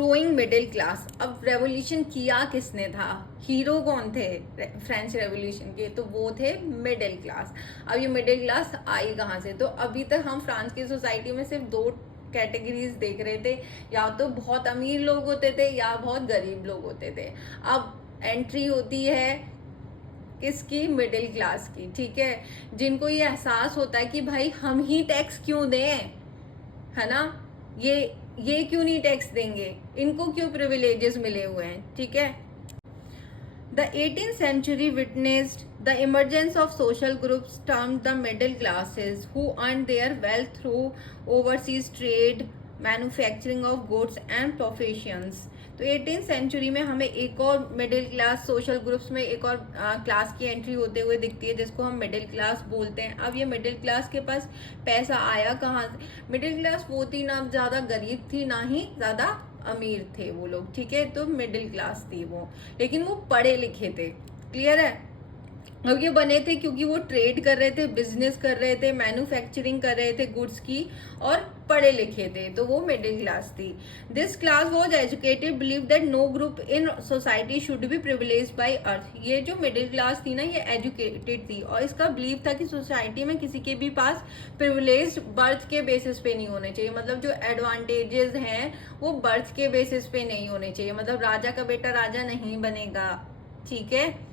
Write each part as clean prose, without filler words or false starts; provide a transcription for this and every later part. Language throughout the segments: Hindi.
Growing middle class. अब रेवोल्यूशन किया किसने था, हीरो कौन थे फ्रेंच रेवोल्यूशन के, तो वो थे मिडिल क्लास। अब ये मिडिल क्लास आई कहाँ से, तो अभी तक हम फ्रांस की सोसाइटी में सिर्फ दो कैटेगरीज देख रहे थे, या तो बहुत अमीर लोग होते थे या बहुत गरीब लोग होते थे। अब एंट्री होती है किसकी, मिडिल क्लास की, ठीक है, जिनको ये एहसास होता है कि भाई हम ही टैक्स क्यों दें, है ना, ये क्यों नहीं टैक्स देंगे, इनको क्यों प्रिविलेजेस मिले हुए हैं, ठीक है। The 18th century witnessed the emergence of social groups termed the middle classes, who earned their wealth through overseas trade, manufacturing of goods and professions. तो 18th सेंचुरी में हमें एक और मिडिल क्लास सोशल ग्रुप्स में एक और क्लास की एंट्री होते हुए दिखती है, जिसको हम मिडिल क्लास बोलते हैं। अब ये मिडिल क्लास के पास पैसा आया कहाँ से, मिडिल क्लास वो थी ना ज्यादा गरीब थी ना ही ज्यादा अमीर थे वो लोग, ठीक है, तो मिडिल क्लास थी वो, लेकिन वो पढ़े लिखे थे, क्लियर है। अब ये बने थे क्योंकि वो ट्रेड कर रहे थे, बिजनेस कर रहे थे, मैन्युफैक्चरिंग कर रहे थे गुड्स की, और पढ़े लिखे थे, तो वो मिडिल क्लास थी। This class was educated, believe that no group in society should be privileged by birth. ये जो मिडिल क्लास थी ना, ये एजुकेटेड थी, और इसका बिलीव था कि सोसाइटी में किसी के भी पास प्रिविलेज बर्थ के बेसिस पे नहीं होने चाहिए, मतलब जो एडवांटेजेस हैं वो बर्थ के बेसिस पे नहीं होने चाहिए, मतलब राजा का बेटा राजा नहीं बनेगा, ठीक है।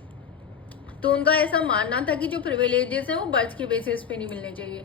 तो उनका ऐसा मानना था कि जो प्रिविलेजेस हैं वो बर्थ के बेसिस पे नहीं मिलने चाहिए।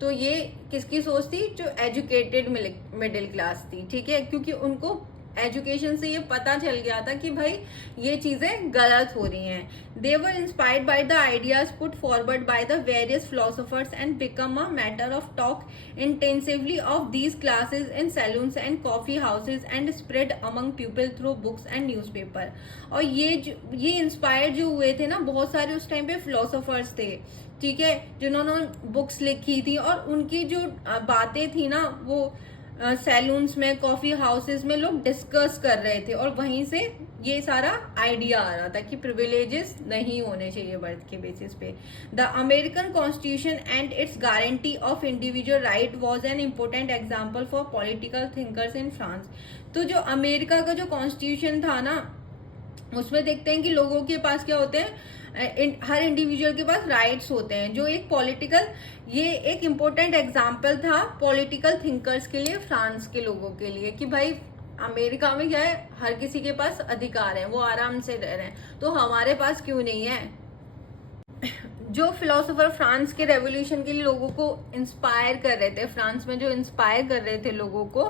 तो ये किसकी सोच थी, जो एजुकेटेड मिडिल क्लास थी, ठीक है, क्योंकि उनको एजुकेशन से ये पता चल गया था कि भाई ये चीजें गलत हो रही हैं। They were inspired by the ideas put forward by the various philosophers and become a matter of talk intensively of these classes in salons and coffee houses and spread among people through books and newspaper. और ये इंस्पायर्ड जो हुए थे ना, बहुत सारे उस टाइम पे फिलोसोफर्स थे, ठीक है, जिन्होंने बुक्स लिखी थी, और उनकी जो बातें थी ना वो सैलून्स में, कॉफी हाउसेस में लोग डिस्कस कर रहे थे, और वहीं से ये सारा आइडिया आ रहा था कि प्रिविलेजेस नहीं होने चाहिए बर्थ के बेसिस पे। The American constitution and it's guarantee of individual right was an important example for political thinkers in France. तो जो अमेरिका का जो कॉन्स्टिट्यूशन था ना, उसमें देखते हैं कि लोगों के पास क्या होते हैं, हर इंडिविजुअल के पास राइट्स होते हैं, जो एक पॉलिटिकल, ये एक इम्पोर्टेंट एग्जाम्पल था पॉलिटिकल थिंकर्स के लिए, फ्रांस के लोगों के लिए, कि भाई अमेरिका में क्या है, हर किसी के पास अधिकार है, वो आराम से रह रहे हैं, तो हमारे पास क्यों नहीं है। जो फिलोसोफर फ्रांस के रेवोल्यूशन के लिए लोगों को इंस्पायर कर रहे थे, फ्रांस में जो इंस्पायर कर रहे थे लोगों को,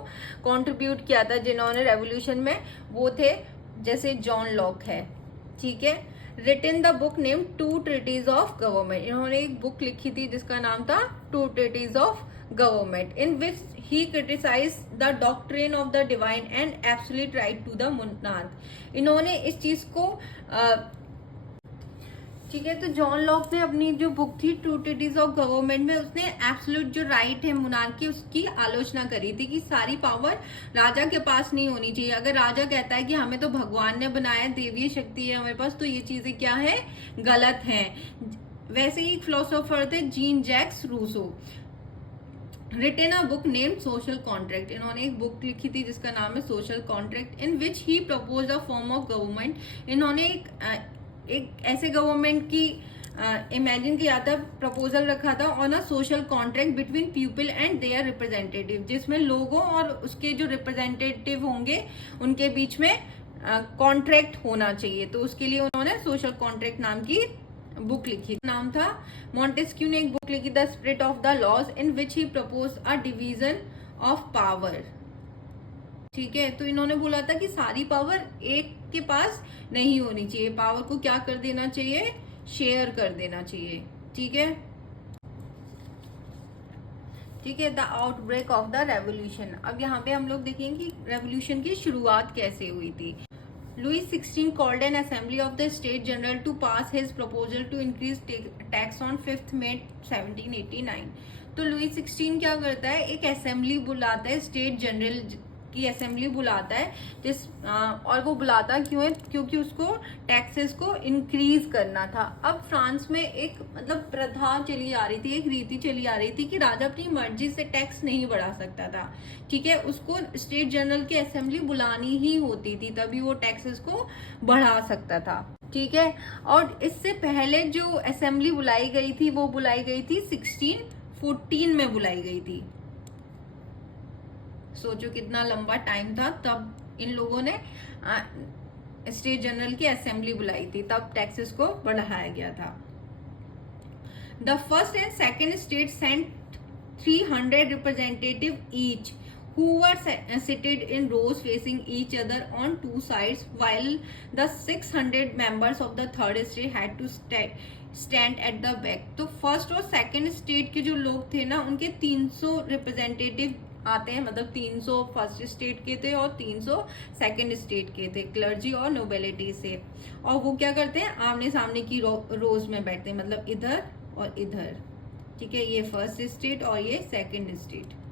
कंट्रीब्यूट किया था जिन्होंने रेवोल्यूशन में, वो थे जैसे जॉन लॉक है, ठीक है। Written the book name two treatises of government, इन्होंने एक बुक लिखी थी जिसका नाम था two treatises of government, in which he criticize the doctrine of the divine and absolute right to the monarch. इन्होंने इस चीज को ठीक है, तो जॉन लॉक ने अपनी जो बुक थी टू ट्रीटीज ऑफ गवर्नमेंट में, उसने एब्सोल्यूट जो राइट है मोनार्की, उसकी आलोचना करी थी कि सारी पावर राजा के पास नहीं होनी चाहिए। अगर राजा कहता है कि हमें तो भगवान ने बनाया, देवीय शक्ति है हमारे पास, तो ये चीजें क्या है, गलत है। वैसे ही एक फिलोसोफर थे Jean Jacques Rousseau, written a book named social contract, इन्होंने एक बुक लिखी थी जिसका नाम है social contract, in which he propose a form of government. इन्होंने एक ऐसे गवर्नमेंट की इमेजिन किया था, प्रपोजल रखा था on a social contract between people and their representative, जिसमें लोगों और उसके जो रिप्रेजेंटेटिव होंगे उनके बीच में कॉन्ट्रैक्ट होना चाहिए। तो उसके लिए उन्होंने सोशल कॉन्ट्रैक्ट नाम की बुक लिखी, नाम था मॉन्टेस्क्यू ने एक बुक लिखी the spirit of the laws, in which he propose a division of power, ठीक है। तो इन्होंने बोला था कि सारी पावर एक के पास नहीं होनी चाहिए, पावर को क्या कर देना चाहिए, शेयर कर देना चाहिए, ठीक है, ठीक है। The outbreak of the revolution, अब यहाँ पे हम लोग देखेंगे कि रेवोल्यूशन की शुरुआत कैसे हुई थी। Louis XVI called an assembly of the State General to pass his proposal to increase tax on 5th May 1789। तो लुई 16 क्या करता है, एक असेंबली बुलाता है स्टेट जनरल की असेंबली बुलाता है और वो बुलाता क्यों है, क्योंकि उसको टैक्सेस को इंक्रीज करना था। अब फ्रांस में एक मतलब प्रथा चली आ रही थी, एक रीति चली आ रही थी कि राजा अपनी मर्जी से टैक्स नहीं बढ़ा सकता था, ठीक है, उसको स्टेट जनरल की असेंबली बुलानी ही होती थी, तभी वो टैक्सेस को बढ़ा सकता था, ठीक है। और इससे पहले जो असेंबली बुलाई गई थी वो बुलाई गई थी 1614 में बुलाई गई थी। सोचो कितना लंबा टाइम था, तब इन लोगों ने स्टेट जनरल की असेंबली बुलाई थी, तब टैक्सेस को बढ़ाया गया था। The first and second state sent 300 representative each who were seated in rows facing each other on two sides, while the 600 members of the third state had to stand at the back। तो फर्स्ट और सेकंड स्टेट के जो लोग थे ना, उनके 300 रिप्रेजेंटेटिव आते हैं, मतलब 300 फर्स्ट स्टेट के थे और 300 सेकंड स्टेट के थे, क्लर्जी और नोबिलिटी से। और वो क्या करते हैं, आमने सामने की रोज में बैठते हैं, मतलब इधर और इधर, ठीक है, ये फर्स्ट स्टेट और ये सेकंड स्टेट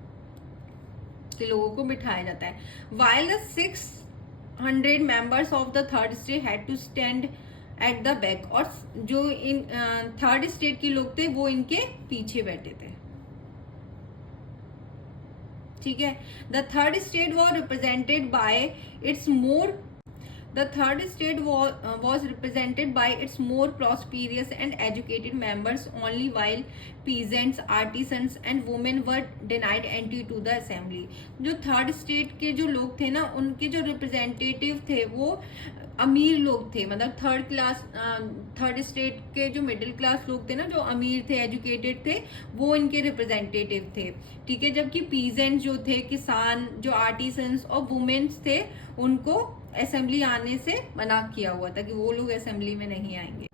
के लोगों को बिठाया जाता है। While the 600 members of the third state had to stand at the back, और जो इन थर्ड स्टेट के लोग थे वो इनके पीछे बैठे थे, ठीक है। The third state was represented by its more The third state was represented by its more prosperous and educated members only, while peasants, artisans and women were denied entry to the assembly। जो थर्ड स्टेट के जो लोग थे ना, उनके जो रिप्रेजेंटेटिव थे वो अमीर लोग थे, मतलब थर्ड स्टेट के जो मिडिल क्लास लोग थे ना, जो अमीर थे, एजुकेटेड थे, वो इनके रिप्रेजेंटेटिव थे, ठीक है। जबकि पीजेंट जो थे, किसान, जो आर्टिसंस और वुमेन्स थे, उनको असेंबली आने से मना किया हुआ था कि वो लोग असेंबली में नहीं आएंगे।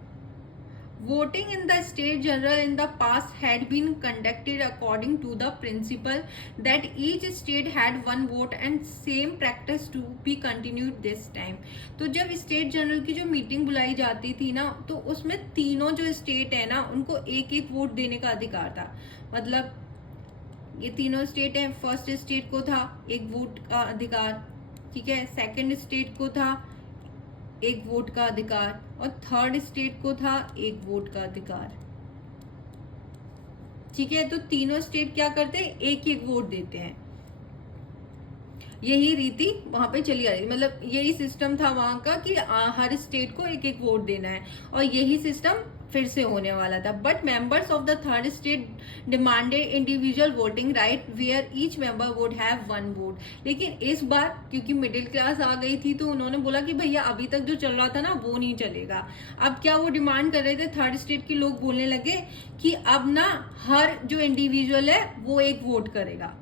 Voting in the state general in the past had been conducted according to the principle that each state had one vote, and same practice to be continued this time। तो जब स्टेट जनरल की जो मीटिंग बुलाई जाती थी ना, तो उसमें तीनों जो स्टेट है ना, उनको एक एक वोट देने का अधिकार था। मतलब ये तीनों स्टेट हैं, फर्स्ट स्टेट को था एक वोट का अधिकार, ठीक है, सेकंड स्टेट को था एक वोट का अधिकार, और थर्ड स्टेट को था एक वोट का अधिकार, ठीक है। तो तीनों स्टेट क्या करते हैं, एक एक वोट देते हैं। यही रीति वहां पे चली आ रही, मतलब यही सिस्टम था वहां का कि हर स्टेट को एक एक वोट देना है, और यही सिस्टम फिर से होने वाला था। But members of the third state demanded individual voting right where each member would have one vote. लेकिन इस बार क्योंकि मिडिल क्लास आ गई थी, तो उन्होंने बोला कि भैया अभी तक जो चल रहा था ना वो नहीं चलेगा। अब क्या वो डिमांड कर रहे थे, थर्ड स्टेट के लोग बोलने लगे कि अब ना हर जो इंडिविजुअल है वो एक वोट करेगा।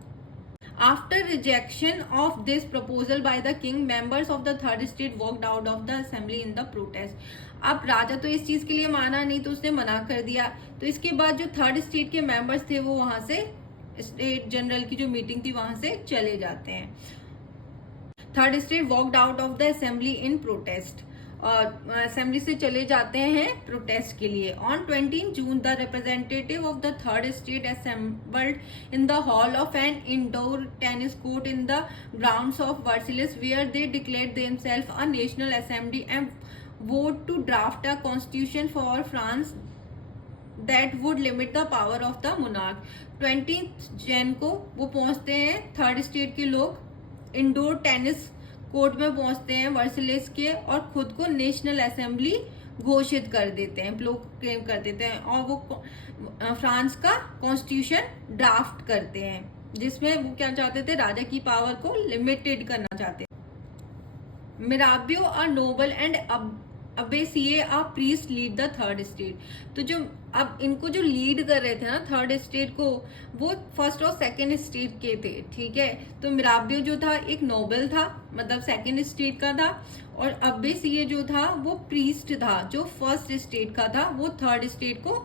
After rejection of this proposal by the king, members of the third state walked out of the assembly in the protest। अब राजा तो इस चीज के लिए माना नहीं, तो उसने मना कर दिया। तो इसके बाद जो थर्ड स्टेट के मेंबर्स थे वो वहां से, स्टेट जनरल की जो मीटिंग थी वहां से चले जाते हैं। Third state walked out of the assembly in protest, और असेंबली से चले जाते हैं प्रोटेस्ट के लिए। On 20 June the representative of the third state assembled in the hall of an indoor tennis court in the grounds of Versailles, where they declared themselves a national assembly and vote to draft a constitution for France that would limit the power of the monarch. 20 Jain को वो पहुंचते हैं, थर्ड स्टेट के लोग इंडोर टेनिस कोर्ट में पहुंचते हैं वर्सिलेस के, और खुद को नेशनल असेंबली घोषित कर देते हैं, प्रोक्लेम कर देते हैं, और वो फ्रांस का कॉन्स्टिट्यूशन ड्राफ्ट करते हैं, जिसमें वो क्या चाहते थे, राजा की पावर को लिमिटेड करना चाहते थे। Mirabeau a noble and Abbe Sieyes a priest lead the third state. तो जो अब इनको जो लीड कर रहे थे ना थर्ड स्टेट को, वो फर्स्ट और सेकंड स्टेट के थे, ठीक है। तो मिराबियो जो था एक नोबल था, मतलब सेकंड स्टेट का था, और अबेसिए जो था वो प्रीस्ट था, जो फर्स्ट स्टेट का था, वो थर्ड स्टेट को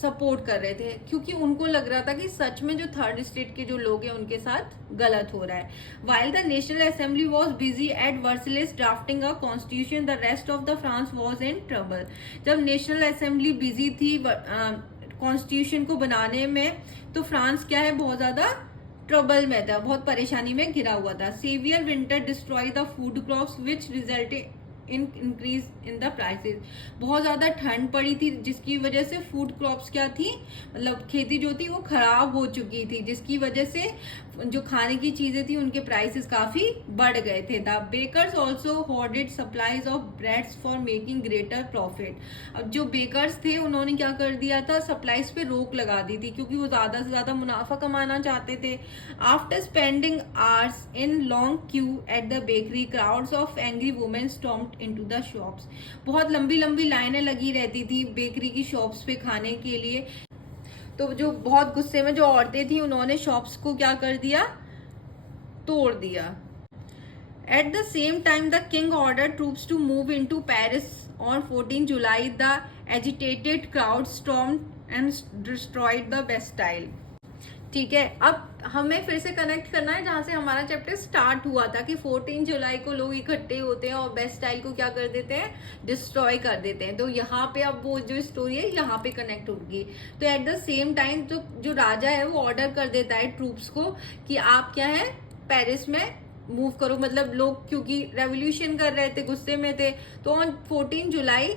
सपोर्ट कर रहे थे, क्योंकि उनको लग रहा था कि सच में जो थर्ड स्टेट के जो लोग हैं उनके साथ गलत हो रहा है। While the national assembly was busy at Versailles drafting a constitution, the rest of the France was in trouble. जब नेशनल असेंबली बिजी थी कॉन्स्टिट्यूशन को बनाने में, तो फ्रांस क्या है, बहुत ज्यादा ट्रबल में था, बहुत परेशानी में घिरा हुआ था। Severe winter destroy the food crops which resulted in increase in the prices. बहुत ज्यादा ठंड पड़ी थी जिसकी वजह से फूड क्रॉप्स क्या थी, मतलब खेती जो थी वो खराब हो चुकी थी, जिसकी वजह से जो खाने की चीजें थी उनके प्राइसेस काफी बढ़ गए थे। The bakers also hoarded supplies of breads for making greater profit. अब जो बेकर्स थे उन्होंने क्या कर दिया था, सप्लाईज पे रोक लगा दी थी क्योंकि वो ज्यादा से ज्यादा मुनाफा कमाना चाहते थे। After spending hours in long queue at the bakery, crowds of angry women stomped into the shops. बहुत लंबी लंबी लाइनें लगी रहती थी बेकरी की शॉप्स पे खाने के लिए। तो जो बहुत गुस्से में जो औरतें थी उन्होंने शॉप्स को क्या कर दिया, तोड़ दिया। At the same time the king order troops to move into Paris on 14 July. The agitated crowd stormed and destroyed the Bastille. ठीक है, अब हमें फिर से कनेक्ट करना है जहां से हमारा चैप्टर स्टार्ट हुआ था कि 14 जुलाई को लोग इकट्ठे होते हैं और बेस्टाइल को क्या कर देते हैं, डिस्ट्रॉय कर देते हैं। तो यहाँ पे अब वो जो स्टोरी है यहाँ पे कनेक्ट होगी। तो एट द सेम टाइम जो राजा है वो ऑर्डर कर देता है ट्रूप्स को कि आप क्या है, पेरिस में मूव करो। मतलब लोग क्योंकि रेवोल्यूशन कर रहे थे, गुस्से में थे, तो ऑन 14 जुलाई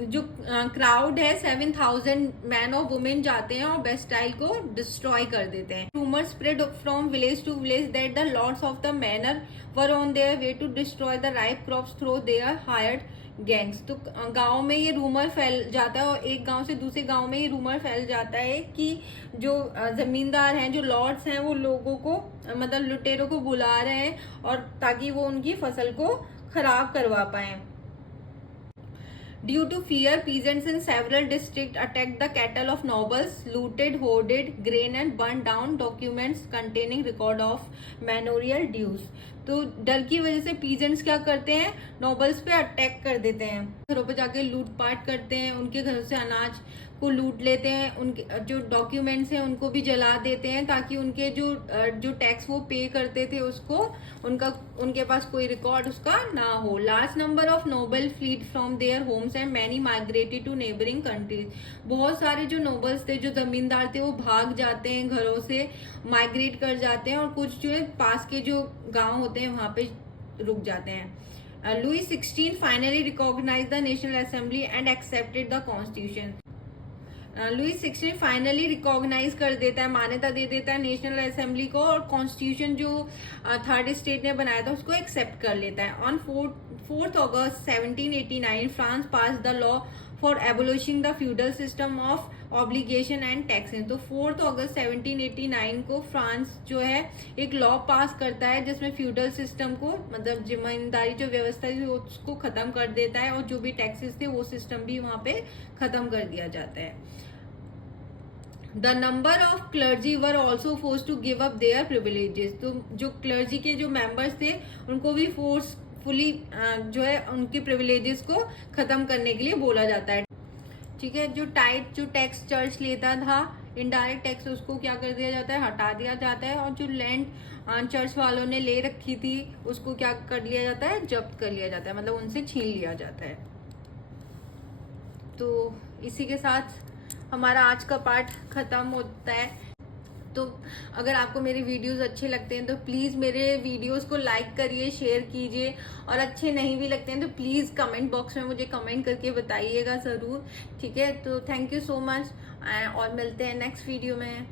जो क्राउड है 7,000 मैन और वुमेन जाते हैं और बेस्टाइल को डिस्ट्रॉय कर देते हैं। Rumour spread from village to village that the lords of the manor were on their way to destroy the ripe crops through their hired gangs. तो गांव में ये रूमर फैल जाता है और एक गांव से दूसरे गांव में ये रूमर फैल जाता है कि जो जमींदार हैं, जो लॉर्ड्स हैं, वो लोगों को मतलब लुटेरों को बुला रहे हैं और ताकि वो उनकी फसल को खराब करवा पाए। Due to fear, peasants in several districts attacked the cattle of nobles, looted, hoarded grain and burned down documents containing record of manorial dues. तो डर की वजह से पीजेंट्स क्या करते हैं, नोबल्स पे अटैक कर देते हैं, घरों पे जाके लूटपाट करते हैं, उनके घरों से अनाज को लूट लेते हैं, उनके जो डॉक्यूमेंट्स हैं उनको भी जला देते हैं ताकि उनके जो टैक्स वो पे करते थे उसको उनके पास कोई रिकॉर्ड उसका ना हो। Large number of noble fled from their homes and many migrated to neighbouring countries. बहुत सारे जो नोबल्स थे, जो जमींदार थे, वो भाग जाते हैं घरों से, माइग्रेट कर जाते हैं और कुछ जो है पास के जो गांव होते हैं वहां पे रुक जाते हैं। Louis 16 finally recognise the national assembly and accepted the constitution. Louis 16 finally recognise कर देता है, मान्यता दे देता है नेशनल असेंबली को और कॉन्स्टिट्यूशन जो थर्ड स्टेट ने बनाया था उसको एक्सेप्ट कर लेता है। On 4 August 1789 France pass the law for abolishing the feudal system of obligation and taxes. तो 4 अगस्त 1789 को फ्रांस जो है एक लॉ पास करता है जिसमें फ्यूडल सिस्टम को, मतलब जमींदारी जो व्यवस्था थी उसको खत्म कर देता है और जो भी टैक्सेस थे वो सिस्टम भी वहां पे खत्म कर दिया जाता है। The number of clergy were also force to give up their privileges. तो जो क्लर्जी के जो मेंबर्स थे उनको भी फोर्सफुली जो है उनके प्रिविलेजेस को खत्म करने के लिए बोला जाता है। ठीक है, जो टैक्स चर्च लेता था, इनडायरेक्ट टैक्स, उसको क्या कर दिया जाता है, हटा दिया जाता है। और जो लैंड चर्च वालों ने ले रखी थी उसको क्या कर लिया जाता है, जब्त कर लिया जाता है, मतलब उनसे छीन लिया जाता है। तो इसी के साथ हमारा आज का पार्ट खत्म होता है। तो अगर आपको मेरे वीडियोस अच्छे लगते हैं तो प्लीज़ मेरे वीडियोस को लाइक करिए, शेयर कीजिए, और अच्छे नहीं भी लगते हैं तो प्लीज़ कमेंट बॉक्स में मुझे कमेंट करके बताइएगा ज़रूर। ठीक है, तो थैंक यू सो मच और मिलते हैं नेक्स्ट वीडियो में।